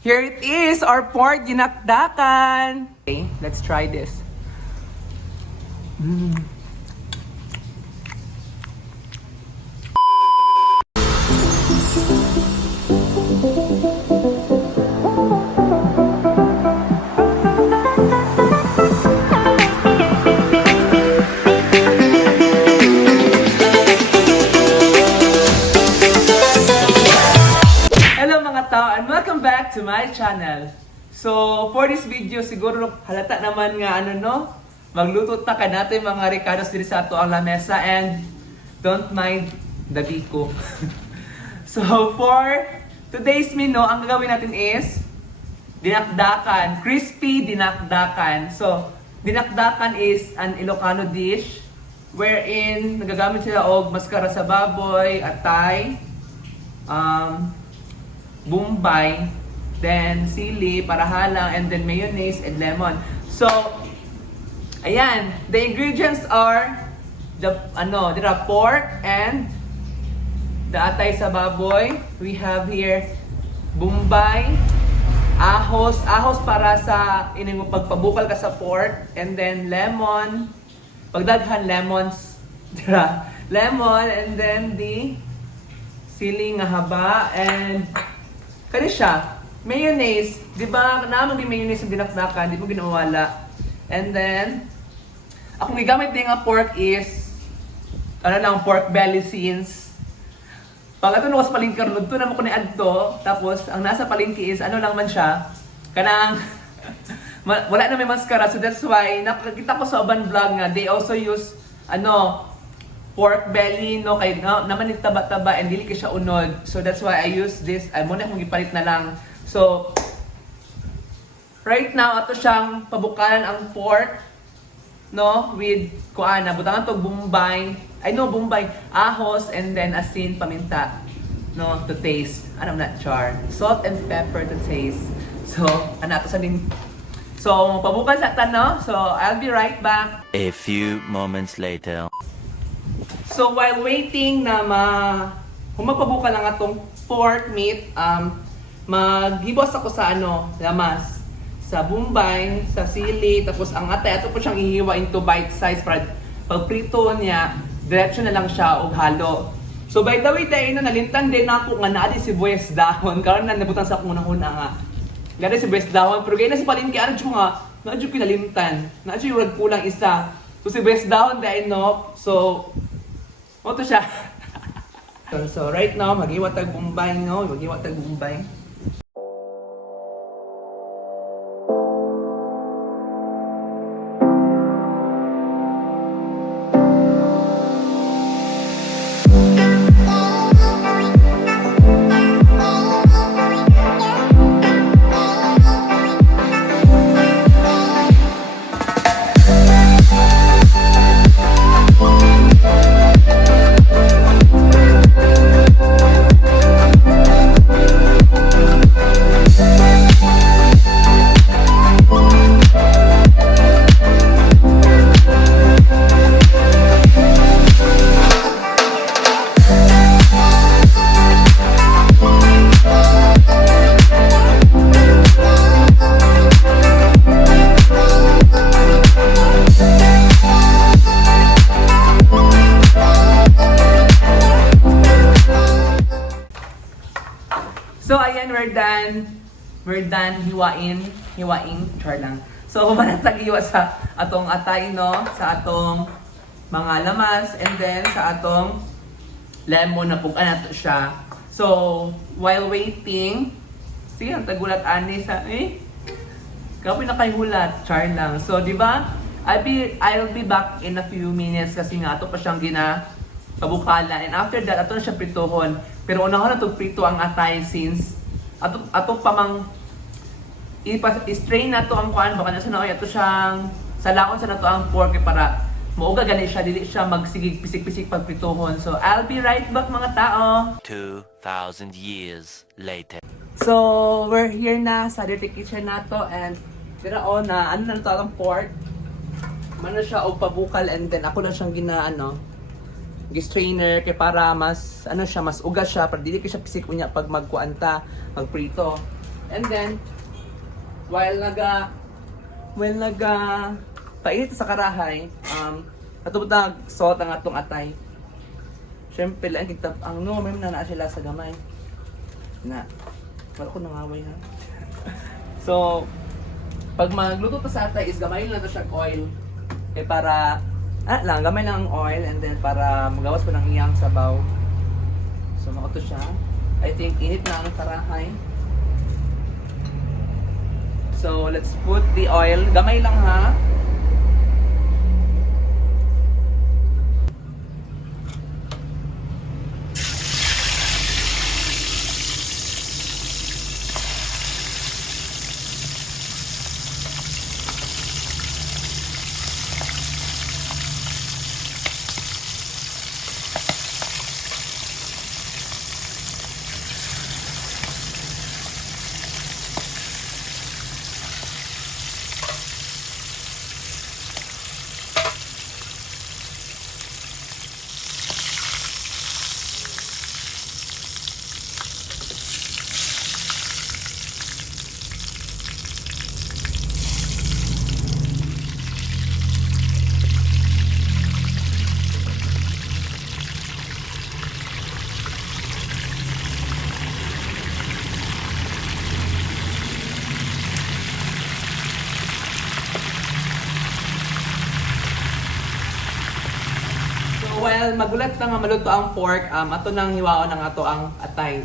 Here it is, our pork dinakdakan. Okay, let's try this. Hello mga tao and welcome back to my channel. So, for this video, siguro halata naman nga magluto ta ka natin mga ricados dito sa ato ang lamesa and don't mind the biko. So, for today's menu, ang gagawin natin is dinakdakan, crispy dinakdakan. So, dinakdakan is an Ilocano dish wherein nagagamit sila og maskara sa baboy, atay, Bombay, then sili para halang, and then mayonnaise and lemon. So, ayan, the ingredients are the pork and the atay sa baboy. We have here Bombay, ahos para sa ining pagpabukal ka sa pork, and then lemon, pagdaghan lemons, lemon, and then the sili nga haba, and kani siya, mayonnaise, di ba? Naman di mayonnaise ang dinakdakan, di mo ginawala. And then, akong gigamit din nga pork is, pork belly since. Pag ito nung sa palengke, nagto naman ko ni adto, tapos ang nasa palengke is, lang man siya, kanang, wala na may maskara, so that's why, nakakita ko sa urban vlog nga, they also use, pork belly, kay naman yung taba-taba and dili ka siya unod. So that's why I use this. Ay muna kung ipalit na lang. So right now ato siyang pabukalan ang pork with butangan to Bombay. Bombay, ahos, and then asin, paminta to taste. I'm not char. Salt and pepper to taste. So to sa din. So pabukal sa tan. So I'll be right back. A few moments later. So while waiting na humagpabuka lang atong pork meat, maghibos ako sa lamas, sa Bombay, sa sili, tapos ang atay ato po siyang ihiwa into bite size para pag prito niya, diretso na lang siya og halo. So by the way, dahil nalintan din ako nga naadi si sibuyas dahon, karon na nabutan sa akong una nga. Gani si sibuyas dahon, pero gaya na si palengke nga, naadyo kinalimtan, naadyo yung kulang isa. So si sibuyas dahon dahil so oto siya. So right now, mag-iwatag Bombay, mag-iwatag Bombay. So ayan, we're done hiwain, char lang. So manatag hiwa sa atong atay sa atong mga lamas, and then sa atong lemon na pugan nato siya. So while waiting, sige ang tagulat ani sa kapit na kay hulat, char lang. So di ba? I'll be back in a few minutes kasi nga ato pa siyang pabukala, and after that ato na siya prituhon. Pero unahon na to prito ang atay since ato pa mang i-strain na to ang kuan baka nasa ato siyang salaon sa nato ang pork para mauga gani siya, dili siya magsigig pisik-pisik pag prituhon. So I'll be right back mga tao. 2,000 years later. So we're here na sa dirty kitchen nato, and dira na na to ang pork. Mano siya og pabukal, and then ako na siyang gi-strainer kay para mas mas uga siya para dili ka siya pisik unya pag magkuanta, magprito. And then, while painit sa karahay, atubutag salt ang atong atay. Siyempre lang kita, ang no, may na sila sa gamay. Na, wala ko nangaway ha. So, pag magluto pa sa atay is gamay lang na siya oil. Kaya para, gamay lang ang oil and then para magawas pa ng iyang sabaw. So, makato siya. I think init na ang karahay. So, let's put the oil. Gamay lang ha. Well, magulat na nga maluto ang pork, ato nang hiwaon ng ato ang atay.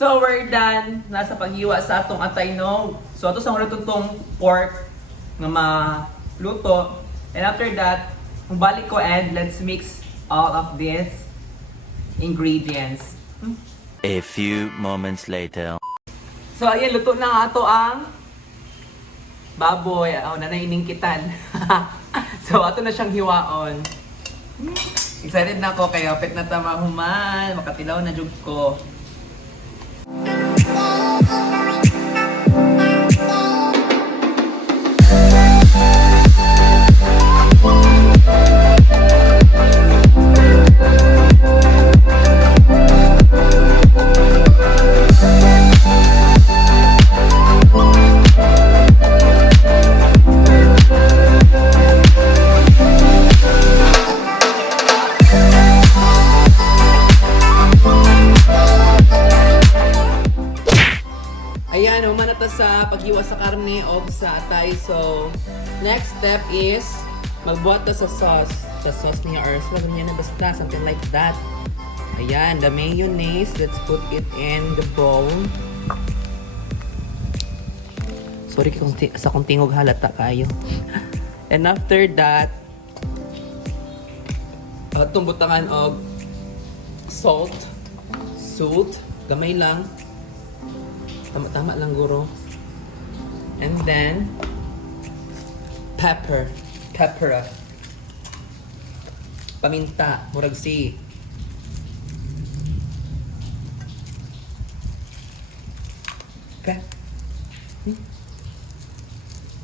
So, we're done. Nasa paghiwa sa atong atay, no? So, ato sa mga tong pork nga maluto. And after that, balik ko and let's mix all of these ingredients. A few moments later. So, ayan, luto na ato ang baboy. Nanainingkitan. So, ato na siyang hiwaon. Excited na ako kaya pet na tamahuman. Makatilaw na jug ko. Ayan, humana ta sa paghiwa sa karne o sa atay. So, next step is magbuhat ta sa sauce. Sa sauce niya or sa ganyan na basta, something like that. Ayan, the mayonnaise. Let's put it in the bowl. Sorry sa kung tingog halata kayo. And after that, itong butangan og salt. Gamay lang. Tama-tama lang guro. And then pepper. Paminta, murag si. Okay.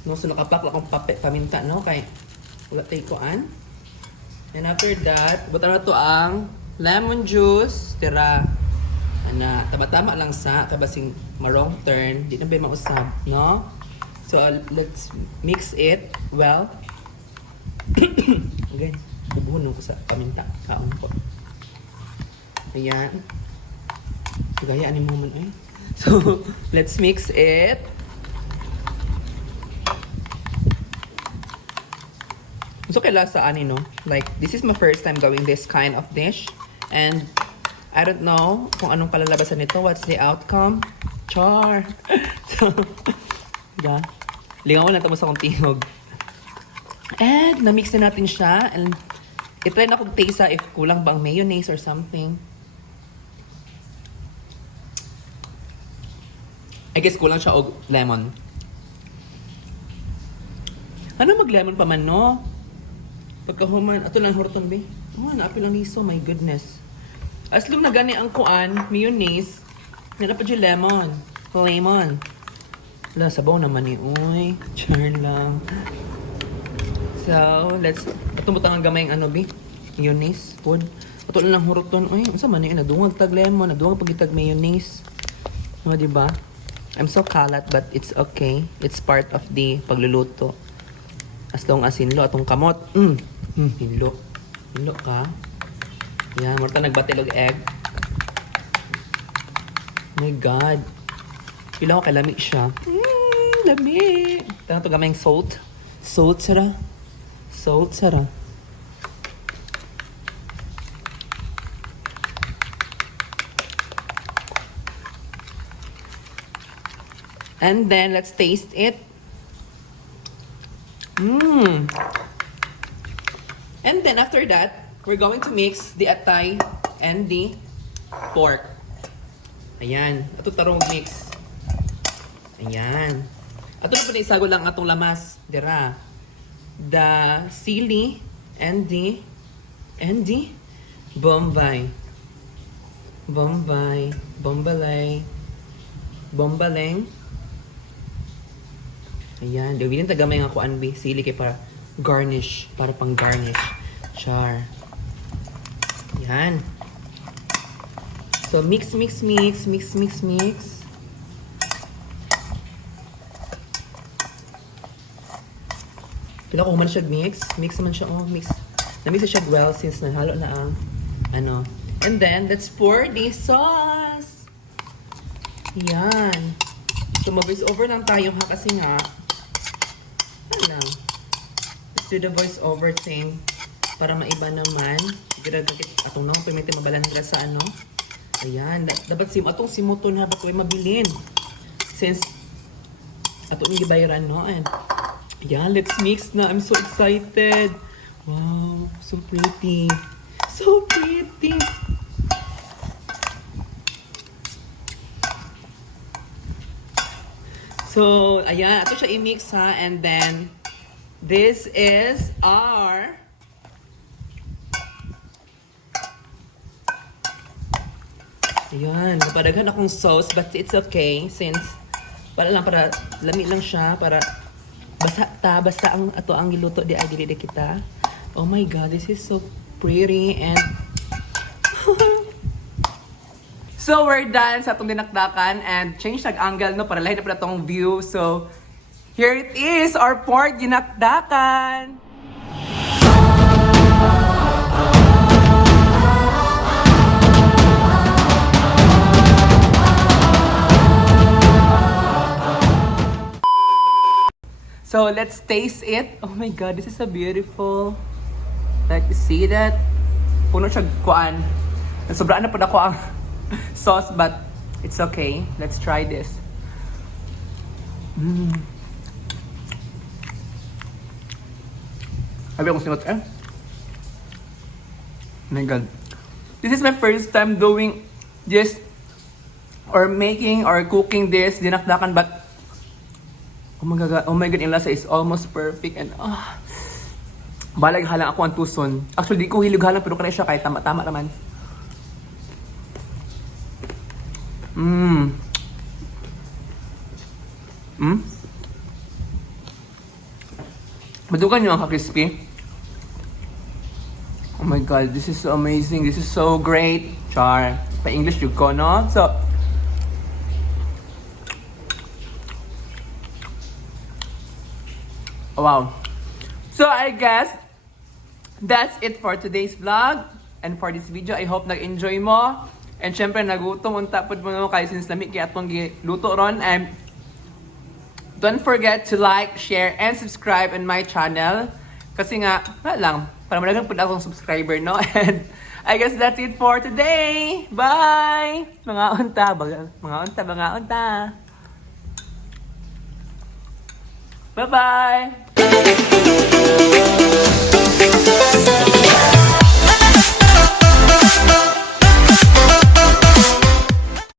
No, so nakapakla kong paminta, no? Kay wala tayo kuan. And after that, buta na to ang lemon juice. Tira. Na tama-tama lang sa kabasing marong turn. Di na ba mausap, no? So, let's mix it well. Okay. Bubuhon ko sa paminta. Kaon ko. Ayan. Gaya ni moment eh. So, let's mix it. So, kaya lasa ani, no? Like, this is my first time gawing this kind of dish. And I don't know kung anong kalalabasan nito. What's the outcome? Char! So, yeah. Lingaw na tapos akong tingog. And, na-mix na natin siya. And I-try na kong taste if kulang ba ang mayonnaise or something. I guess kulang siya og lemon. Ano mag-lemon pa man, no? Pagkahuman, ato lang hurton, be. Oh, naapil lang niso, my goodness. Aslum na gani ang kuan, mayonnaise. Nana pa dyan lemon. Lemon. Wala, sabaw naman ni, uy. Char lang. So, let's, tumutang ang gamay ang ano, be. Mayonnaise, food. Ato lang hurton. Uy, sa man yun, nadungag tag lemon, nadungag pagitag mayonnaise. O, diba? I'm so kalat, but it's okay. It's part of the pagluluto. As long as hinlo atong kamot. Hinlo. Hinlo ka. Yan, marta nagbatilog egg. My God. Pila ko kalami siya. Lami. Tama ito gamayng salt. Salt sara. Salt sara. And then, let's taste it. And then after that, we're going to mix the atay and the pork. Ayan. Ato tarong mix. Ayan. Ato na po na isago lang atong lamas. Dira. The sili and the Bombay. Bombay. Bombalay. Bombaleng. Ayan, gawin tagamay nga kuan bi sili kay para garnish, para pang garnish. Char. Ayan. So mix. Pila ko man siya mix man siya mix. Na-mix siya well since nahalo na ang ano. And then let's pour the sauce. Ayan. So mag-voice over lang tayo ha kasi nga lang. Let's do the voice over thing para maiba naman. Gira-gakit atong nang pwede mabalan nila sa ano. Ayan. Dapat atong simuton ha. Ba't mabilin. Since atong gibayaran no. And ayan. Let's mix na. I'm so excited. Wow. So pretty. So pretty. So, ayan. Ito siya i-mix ha. And then, this is our ayan. Napadaghan akong sauce but it's okay since para lami lang siya para basta ang ato ang giluto di ay dili kita. Oh my God, this is so pretty and so, we're done sa itong dinakdakan and change nag-angle no para lahat na pala itong view. So, here it is, our pork dinakdakan. So, let's taste it. Oh my God, this is so beautiful. Like, you see that? Puno siya kuan. Sobraan na po na ko ang sauce, but it's okay. Let's try this. Sabi akong sinot Oh my God. This is my first time doing this or making or cooking this dinakdakan, but oh my God, yung lasa is almost perfect and balag halang ako ang tuson. Actually, di ko hilig halang pero kanay siya kahit tama-tama naman. Madukan nyo ang ka-crispy. Oh my God, this is so amazing. This is so great. Char. Pa-English yung ko, no? So, wow. So, I guess, that's it for today's vlog. And for this video, I hope nag-enjoy mo. And syempre, nagutom unta pod mo kay since lamig kay atong giluto ron. And don't forget to like, share, and subscribe in my channel. Kasi nga, wala lang, para malagang po akong subscriber, no? And I guess that's it for today. Bye! Mga unta. Bye-bye!